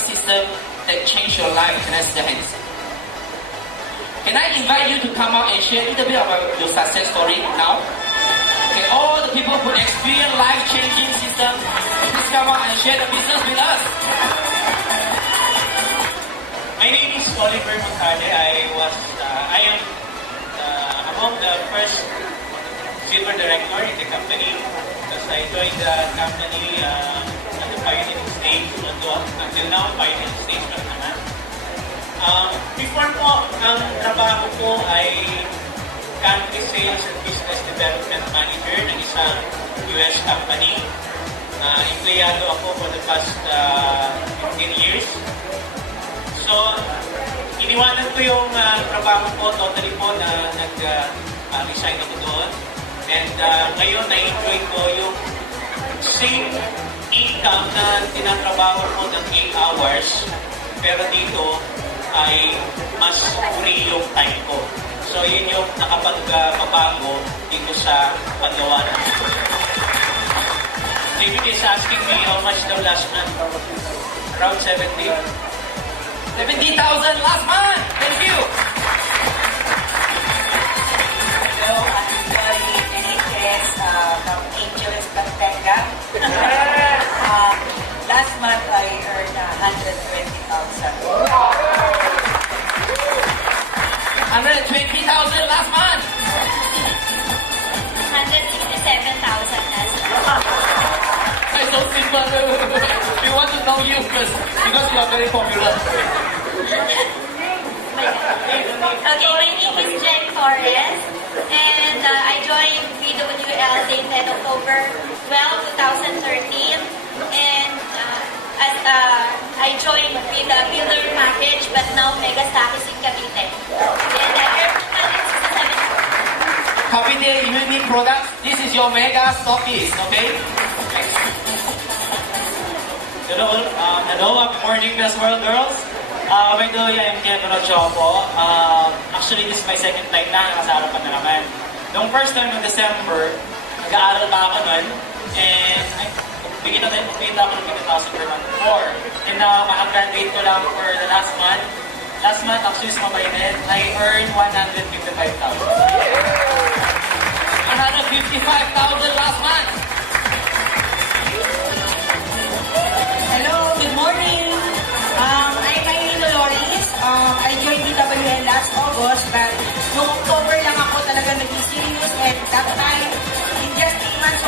System that changed your life. Can I see the hands? Can I invite you to come out and share a little bit about your success story now? Okay, all the people who experience life-changing system, please come out and share the business with us. My name is Oliver Macade. I am among the first silver director in the company because I joined the company at the pioneering stage until now, pioneering stage pa naman. Before po, ang trabaho ko ay country sales and business development manager ng isang US company. Empleyado ako for the past 15 years. So, iniwanan ko yung trabaho ko totally po na nag-resign ako doon. And ngayon, na-enjoy ko yung same income na tinatrabaho ko ng 8 hours. Pero dito ay mas free yung time ko. So, yun yung nakapagpabago dito sa paggawa ng ito. David is asking me how much the last month. Around 70. 70,000 last month! Thank you! Hello, I'm Jory Enriquez from Angels Bantenga. Last month I earned 120,000. 120,000 last month! 167,000 last month. It's so simple. We want to know you because you are very popular. Okay, my name is Jen Torres, and I joined VWL date 10 October 12, 2013, and I joined with the builder package, but now Mega Stock is in Cavite. And I earned 267,000. Cavite Unique Products, this is your mega stockist, okay? Hello, good morning, Best World Girls. By the way, I'm Kevin Ochoa. Actually, this is my second time na nakasarapan na naman. Nung first time ng December, nag-aaral pa ako nun, and bigyan ako ng 50,000 per month before. And now, makagraduate ko lang for the last month. Last month, actually, sumabayin, I earned 155,000. 155,000 last month! Hello, good morning. I'm Maylene Dolores. I joined DWL last August, but noong October lang ako talaga naging serious, and that time, in just 3 months,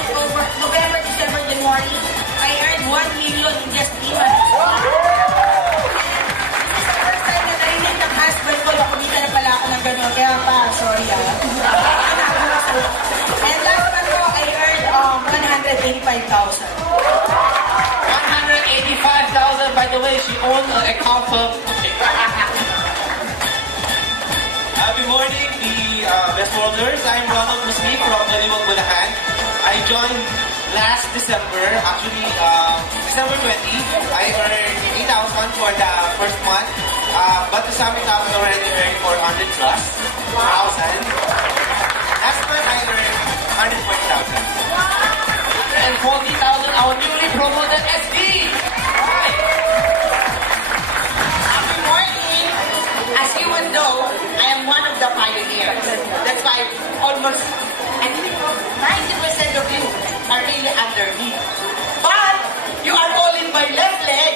November, December, January, I earned 1 million in just 3 months. This is the first time na narinig ng husband ko na kumita na pala ako ng gano'n. Kaya pa, sorry And last month ko, I earned 185,000. 185,000, by the way, she owns an account firm. Good morning, the Best Worlders. I'm Ronald Musni from Baliwag, Bulacan. I joined last December, actually December 20. I earned 8,000 for the first month, but the summit I already earned 400 plus thousand. Last month I earned 140,000. 140,000, our newly promoted SD! Good morning. As you would know, I am one of the pioneers. That's why almost, I think 90% of you are really under me. But you are all in my left leg.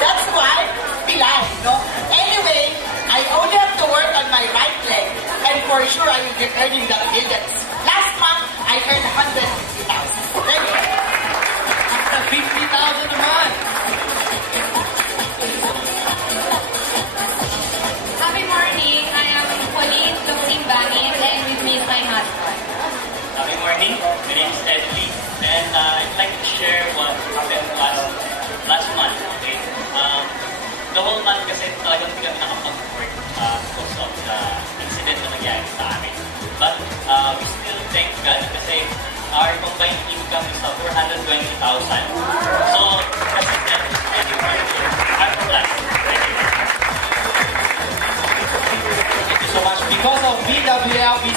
That's why, pilay, no? Anyway, I only have to work on my right leg, and for sure I will be earning the millions. Last month, I earned 150,000. Thank you. 50,000 a month! Happy morning, I am Pauline Lusing Bangin, and with me is my husband. Good morning, my name is Edley, and I'd like to share what happened last month. Okay? The whole month kasi talagang hindi kami nakapag-work because of the incident na nangyari sa amin. But we still thank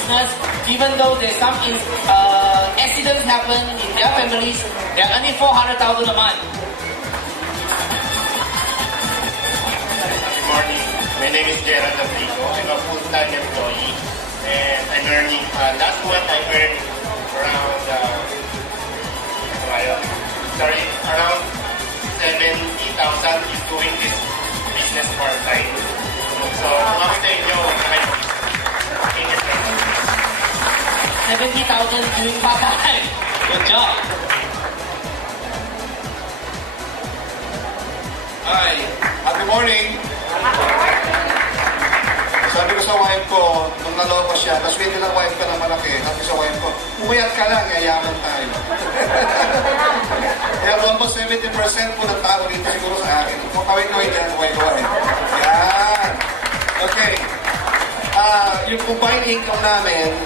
business, even though there's some accidents happen in their families, they're earning 400,000 a month. Good morning. My name is Gerald Abrigo. I'm a full-time employee. And I'm earning, last month I earned around, around 70,000 is doing this business part-time. So, kumaki sa inyo, thank you, sir. 70,000 doing part-time. Good job. Hi, good morning. Sabi ko sa wife ko, nung naloko siya, tapos hindi lang wife ka na malaki, sabi ko sa wife ko, umayat ka lang, yayaman tayo. Kaya almost 70% po ng tao dito siguro sa akin. Kung kawin-kawin yan, kawin-kawin. Yan. Okay. Yung combined income namin,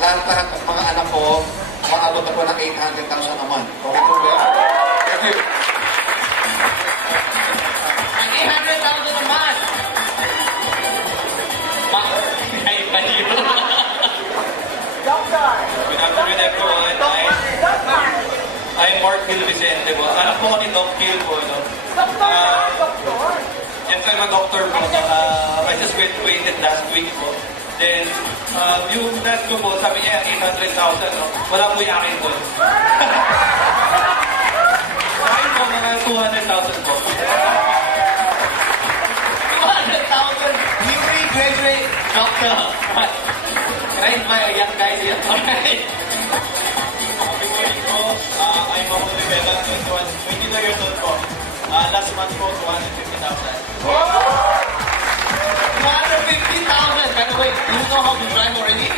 lahat ng mga anak ko, maabot na po ng 800,000 a month. Okay po ba? Thank you. 800,000 a month. Ay, baliw. Good afternoon, everyone. I'm Mark Gil Vicente po. Anak po ni Doc Gil po. No? Yes, I'm a doctor po. I just graduated last week po. Then, yung dad ko po, sabi niya 800,000. No? Wala po yung akin po. Sa akin po, mga 200,000 po. 200,000 newly graduate doctor. Can I invite a young guy here? Alright. Happy morning po. I'm Mamu Rivera, 22 years old po. Last month po, 250,000. 250,000. By the way, do you know how to drive already?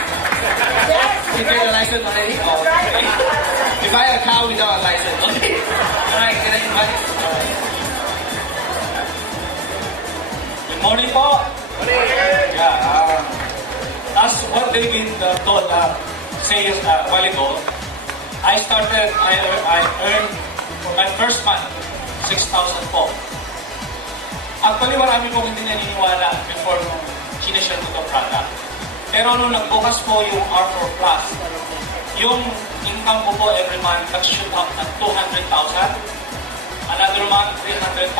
Yes. You get a license already? Oh, okay. You buy a car without a license. Okay. Alright, can I invite? Good morning po. Yeah, as what they've been told saying a while ago, I earned for my first month, 6,000 po. Actually, marami pong hindi naniniwala before nung sinishare ko itong product. Pero nung nagbukas po yung R4 Plus, yung income ko po every month nag-shoot up at 200,000. Another month, 300,000.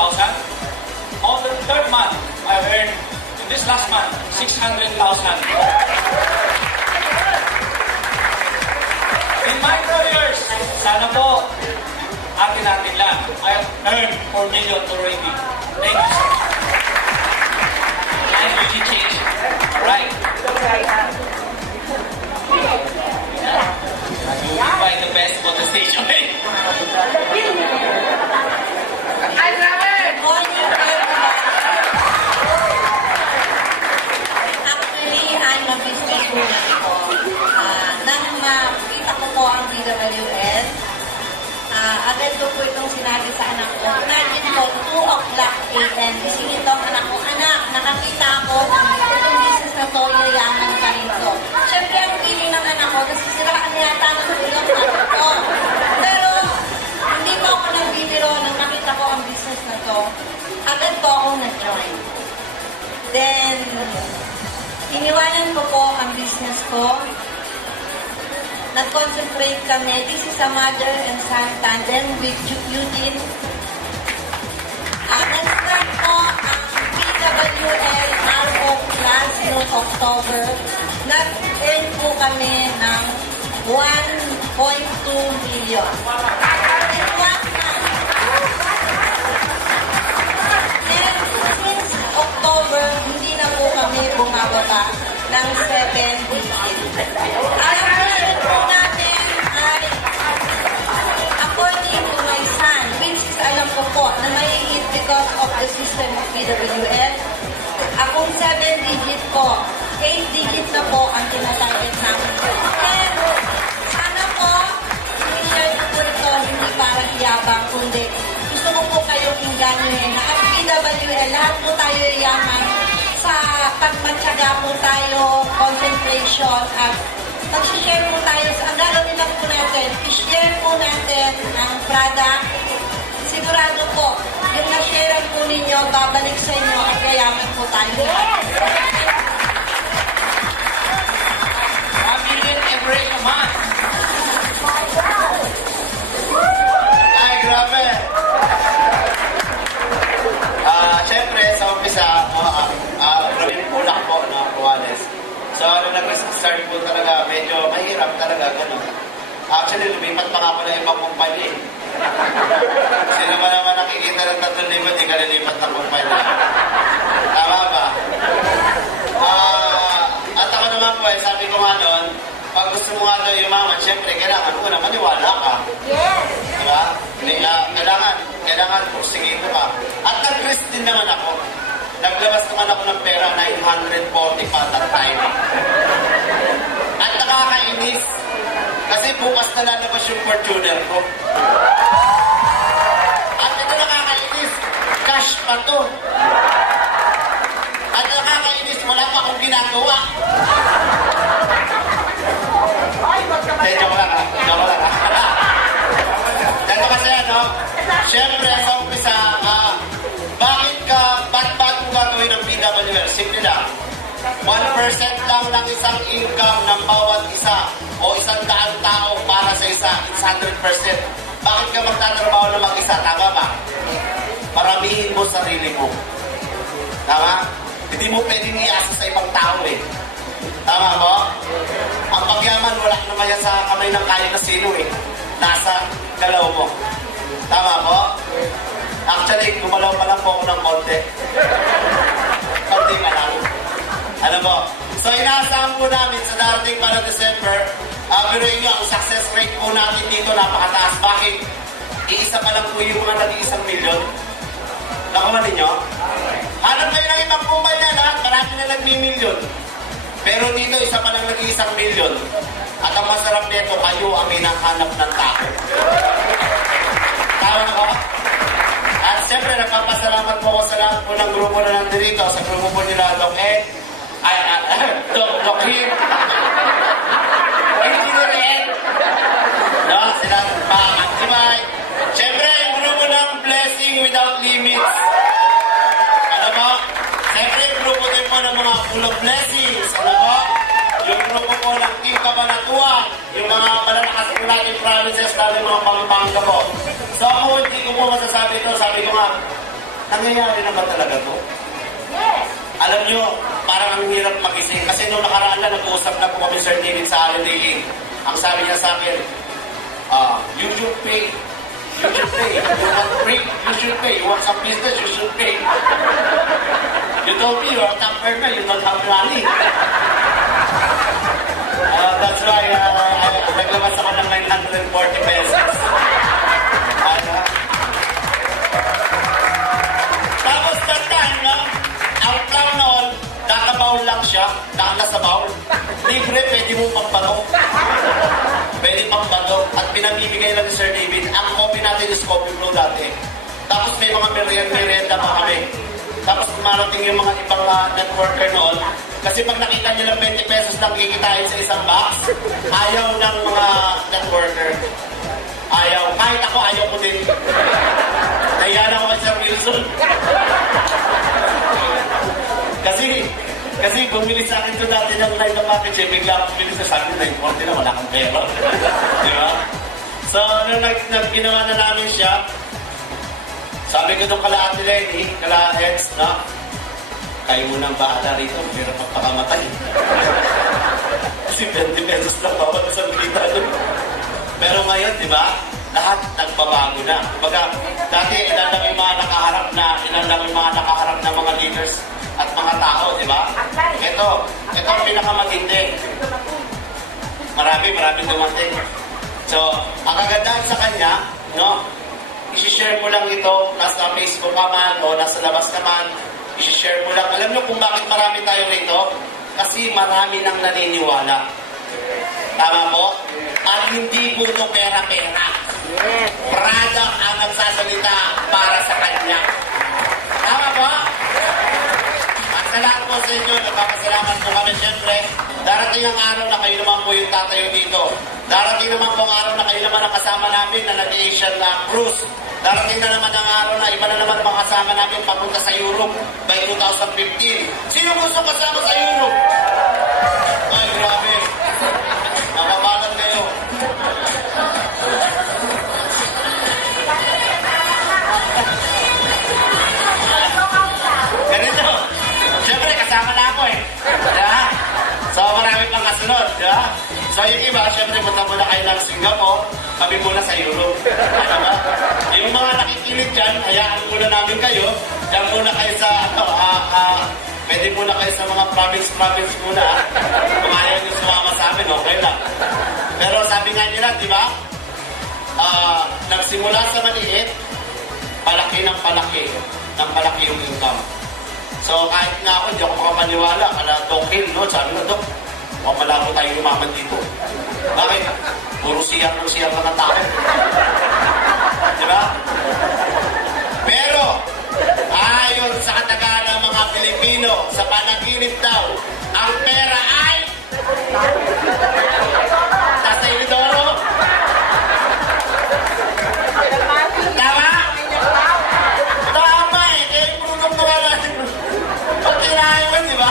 On the third month, I earned, in this last month, 600,000. In my careers, sana po, atin-atin lang. I have earned 4 million already. Thank you, sir. Life really changed. Alright. You invite the best on the stage, okay? Good morning, everyone. Actually, I'm a businesswoman po. Nang makita ko po ang BWS, agad ko po itong sinabi sa anak ko. Imagine po, 2 o'clock a.m. Gisingin ko ang anak ko, anak, nakakita ako ng itong business na to, yayaman ka rin to. Siyempre, ang feeling ng anak ko, nasisiraan yata ng ulo ng anak ko. Pero, hindi po ako nagbibiro nang nakita ko ang business na to. Agad po ako nag-join. Then, iniwanan ko po ang business ko. Nag-concentrate kami. This is a mother and son tandem with Eugene. Nag-start po ang PWL RO Class noong October. Nag-earn po kami ng 1.2 million. In 1 month. Then, since October, hindi na po kami bumababa ng 7 digit. Ang plan po natin ay according to my son, which is alam ko po na maiit because of the system of PWL. Akong 7 digit po, 8 digit na po ang tinatarget namin. And sana po, i-share ko po ito hindi para iyabang, kundi gusto ko po kayong inganyohin na at PWL, lahat po tayo yaman sa pagmatyaga po tayo, concentration, at mag-share po tayo. Ang gagawin lang po natin, i-share po natin ang product. Sigurado po, yung na-share po ninyo, babalik sa inyo at yayaman po tayo. medyo mahirap talaga, gano'n. Actually, lumipat pa nga ako ng ibang kumpanya eh. Sino ba naman nakikita ng 3,000, di ka lilipat ng kumpanya? Tama ba? At ako naman po, sabi ko nga noon, pag gusto mo nga daw yumaman, syempre, kailangan ko na maniwala ka. Yes. Diba? Kailangan pursingin mo ka. At nag-risk din naman ako. Naglabas naman ako ng pera, 940 pa that time. At nakakainis. Kasi bukas na lalabas yung Fortuner ko. At ito nakakainis. Cash pa to. At nakakainis, wala pa akong ginagawa. Joke lang ha. Ganito kasi ano, syempre sa umpisa, ba't mo gagawin ng PWL? Simple lang. 1% lang ng isang income ng bawat isa o 100 tao para sa isa, it's 100%. Bakit ka magtatrabaho na mag-isa? Tama ba? Paramihin mo sarili mo. Tama? Hindi mo pwedeng iasa sa ibang tao eh. Tama mo? Ang pagyaman, wala naman yan sa kamay ng kaya na sino eh. Nasa galaw mo. Tama po? Actually, gumalaw pa lang po ako ng konti. Konti pa lang. Ano po? So, inaasahan po namin sa darating pa ng December, biruin nyo, ang success rate po natin dito napakataas. Bakit? Iisa pa lang po yung mga nag-1 milyon. Nakuha ninyo? Hanap kayo ng ibang kumpanya lahat, marami na nag-milyon. Pero dito, isa pa lang nag-1 milyon. At ang masarap nito, kayo ang hinahanap ng tao. Tama ko? At siyempre, nagpapasalamat po ako sa lahat po ng grupo na nandito, sa grupo po nila, Doc Ed, Doc Him, Engineer Ed, no, sila Pangantibay. Siyempre, yung grupo ng Blessing Without Limits. Ano po? Siyempre, yung grupo din po ng mga Full of Blessings. Ano po? Yung grupo po ng Team Kabanatuan, yung mga malalakas po natin provinces, lalo yung mga Pampanga po. So ako, hindi ko po masasabi ito. Sabi ko nga, nangyayari na ba talaga ito? Yes. Alam nyo, parang ang hirap magising. Kasi nung nakaraan na, nag-uusap na po kami Sir David sa Holiday Inn. Ang sabi niya sa akin, you should pay. You should pay. You want free? You should pay. You want some business? You should pay. You told me you're a top earner. You don't have money. That's why naglabas ako ng 940 pesos. Tapos that time, ang plan noon, nakabawl lang siya, nasa bawl. Libre, pwede mo pagbato. Pwede pagbato. At pinamimigay lang ni Sir David, ang coffee natin is Coffee Flow dati. Tapos may mga merienda pa kami. Tapos marating yung mga ibang networker noon. Kasi pag nakita nyo ng 20 pesos lang kikitain sa isang box, ayaw ng mga networker. Ayaw. Kahit ako, ayaw ko din. Nahiyan ako kay Sir Wilson. Kasi bumili sa akin ko dati ng line na package, bigla akong bumili sa sabi na 940 na wala kang pera. Di ba? So, nung ginawa na namin siya, sabi ko nung kala Ate Lenny, kala Heads, na, kayo munang bahala rito, pero magpakamatay. Kasi 20 pesos lang bawat sa kita doon. Pero ngayon, di ba, lahat nagbabago na. Kumbaga, dati ilan lang yung mga nakaharap na mga leaders at mga tao, di ba? Ito ang pinakamatindi. Marami dumating. So, ang kagandahan sa kanya, no, i-share mo lang ito, nasa Facebook ka man, o nasa labas ka man, i-share mo lang. Alam nyo kung bakit marami tayo rito? Kasi marami nang naniniwala. Tama po? At hindi po ito pera-pera. Product ang nagsasalita para sa kanya. Tama po? At sa lahat po sa inyo, nagpapasalamat po kami siyempre. Darating ang araw na kayo naman po yung tatayo dito. Darating naman po ang araw na kayo naman ang kasama namin na nag-Asian cruise. Darating na naman ang araw na iba na naman mga kasama namin papunta sa Europe by 2015. Sino gusto kasama sa Europe? Ay, grabe. Mababalan kayo. Ganito. Siyempre, kasama na ako eh. Diba? So, marami pang kasunod. Diba? So yung iba, syempre punta muna kayo ng Singapore, kami muna sa Europe. Ano ba? Yung mga nakikinig dyan, hayaan muna namin kayo. Diyan muna kayo sa, pwede muna kayo sa mga province muna. Kung ayaw nyo sumama sa amin, okay lang. Pero sabi nga nila, di ba? Nagsimula sa maliit, palaki ng palaki yung income. So kahit nga ako, hindi ako makapaniwala. Kala Doc Hill, no? Sabi ko, Doc, mukhang malabo tayo umaman dito. Bakit? Puro siyang ng tao. Di ba? Pero, ayon sa katagalan ng mga Pilipino, sa panaginip daw, ang pera ay sa Inidoro. Tama? Tama eh. Kaya yung product na wala. Pag kinahin mo, di ba?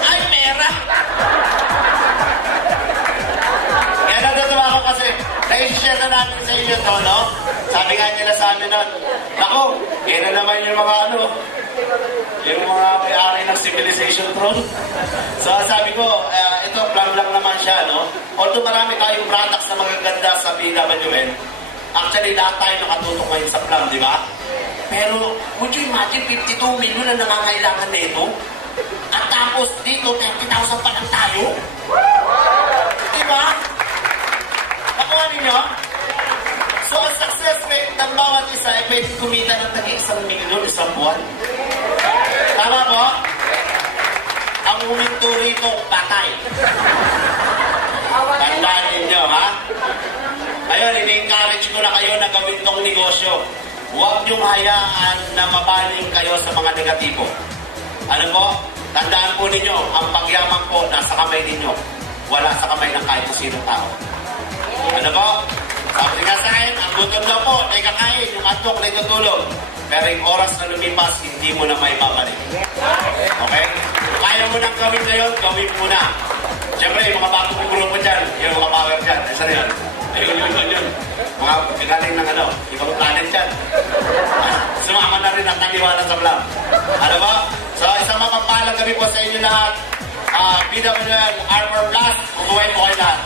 Ay, pera. Kaya natutuwa ako kasi na-share na namin sa inyo to, no? Sabi nga nila sa amin nun, ako, na naman yung mga yung mga may-ari ng civilization throne. So sabi ko, ito, plan lang naman siya, no? Although marami tayong products na magaganda sa BWN, actually, lahat tayo nakatutok ngayon sa plan, di ba? Pero, would you imagine 52 million na nangangailangan nito? At tapos dito, 30,000 pa lang tayo? Di ba? Nakuha ninyo? So, ang success rate ng bawat isa ay pwede kumita ng taging 1 milyon isang buwan. Tama po? Ang huminto rito, patay. Tandaan ninyo, ha? Ngayon, ini-encourage ko na kayo na gawin tong negosyo. Huwag niyong hayaan na mabaling kayo sa mga negatibo. Ano po? Tandaan po ninyo, ang pagyaman po nasa kamay ninyo. Wala sa kamay ng kahit sino tao. Ano po? Sabi nga sa akin, ang gutom daw po, ay kakain, yung antok na itutulog. Pero yung oras na lumipas, hindi mo na may babalik. Okay? Kaya mo nang gawin ngayon, gawin mo na. Siyempre, yung mga bagong grupo dyan, yung mga power dyan, isa na yun. Ayun. Mga galing ng ibang planet dyan. Sumama na rin at naniwala sa vlog. Ano ba? So, isang mapagpalang gabi po sa inyo lahat. BWN Armor Plus, umuwi po kayo lahat.